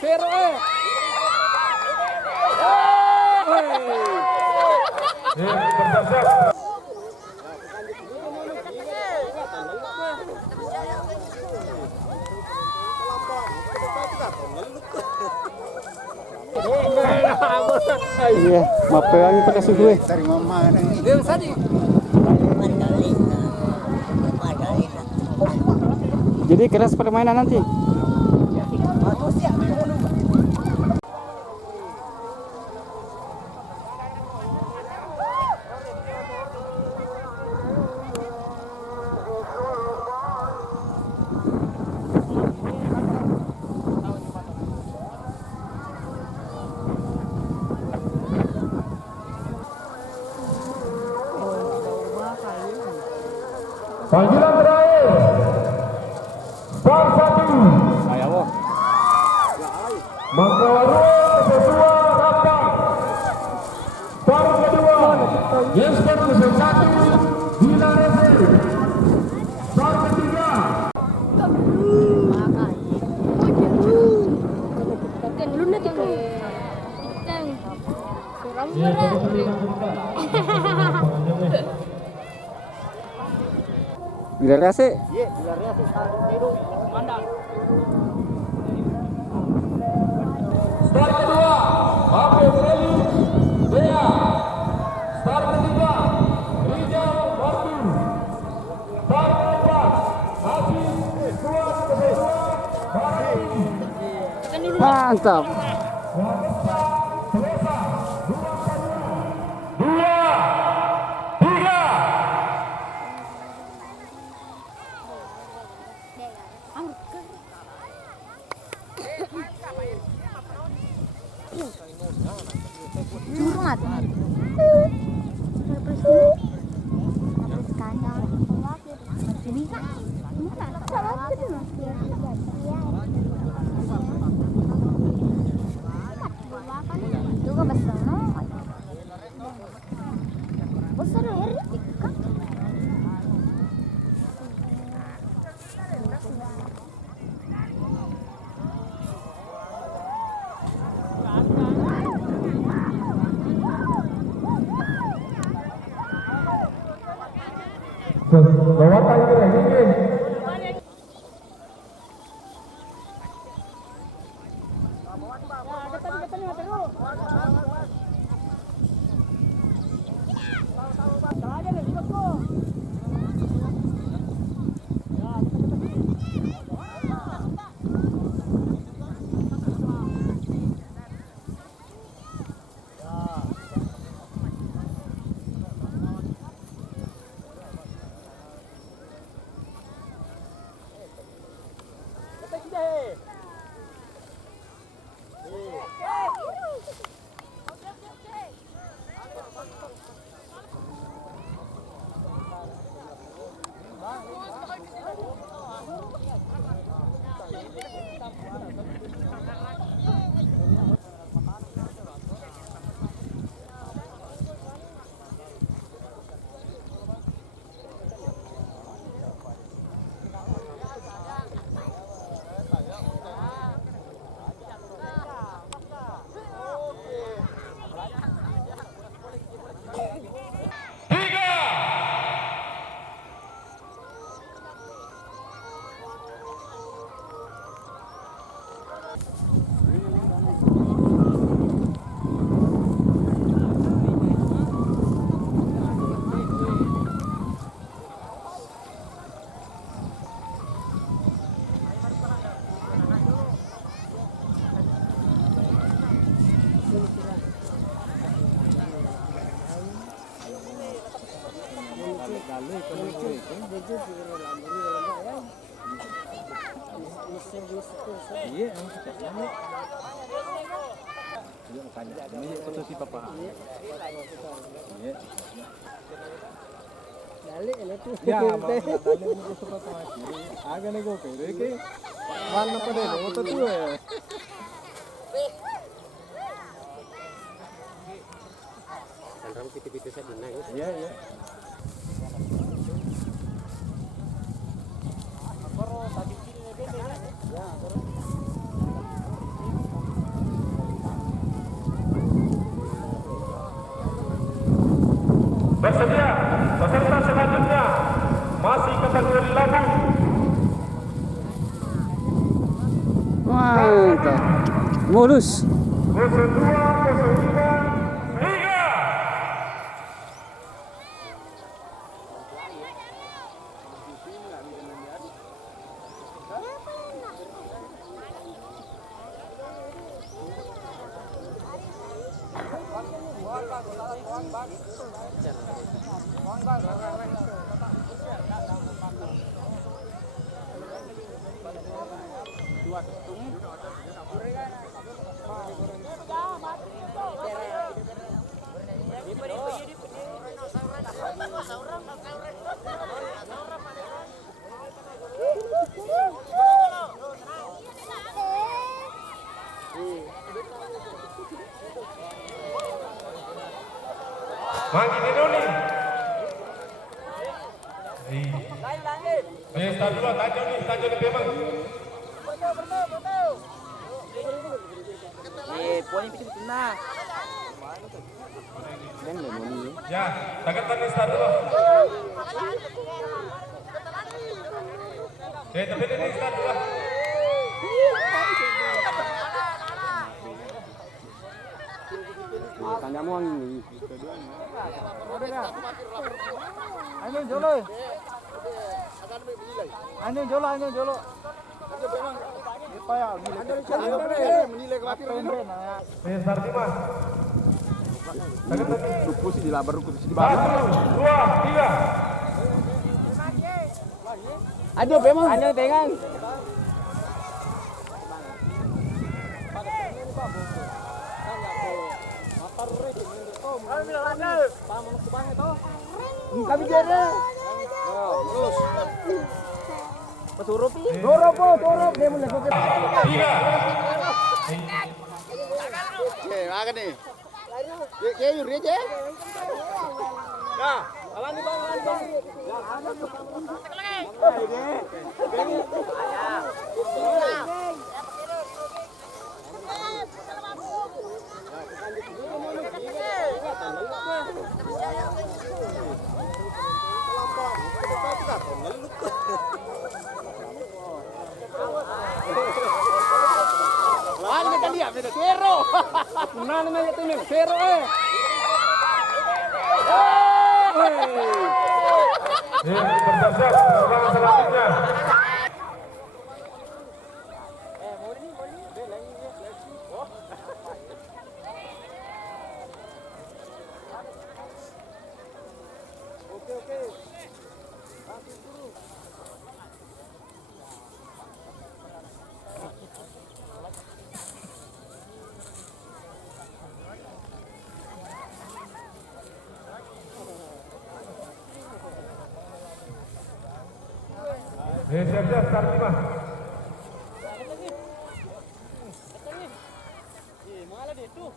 Zero eh. Iya, mapeangi pada suhu Dari mama nih. Dia tadi. Jadi kelas permainan nanti. Panggilan terakhir, Star 1 Ayo. Manggaru Kesua Rapat. Star kedua, Jesper 1 Bila Reser. Star ketiga, Bila rasa. Star kedua, Mape Reli Dea. Star ketiga, Rijal Wardu. Star keempat, Haji Kuat Kesua Barati. Mantap. Dua, tiga. Lawatan kira ini. Ya, agak nego ke, warna pada itu tuh ya. Iya, iya. peserta selanjutnya masih kategori labu. Mantap. Mulus. 0205 3. Manggi Dinoni. Start dulu, tajo ni memang. Ya, tagatan ni start dulu. Tapi ni start dulu. Tanya muang ini. Anjing jolo. Anjing jolo. Supaya menilai kelapiran. Start lima. Rukus di labar rukus di 1, 2, 3. Aduh, memang. Hanya pegang. Kami jere. Terus. Pasurup. Dorop dia mulai fokus. 3. Makan nih. Ye yuri aja. Nah, alan di bang. Wah, kita lihat ada zero. Mana namanya itu nih? Zero Bersiap penerbangan selanjutnya. Siap-siap start 5. Malah dia tuh.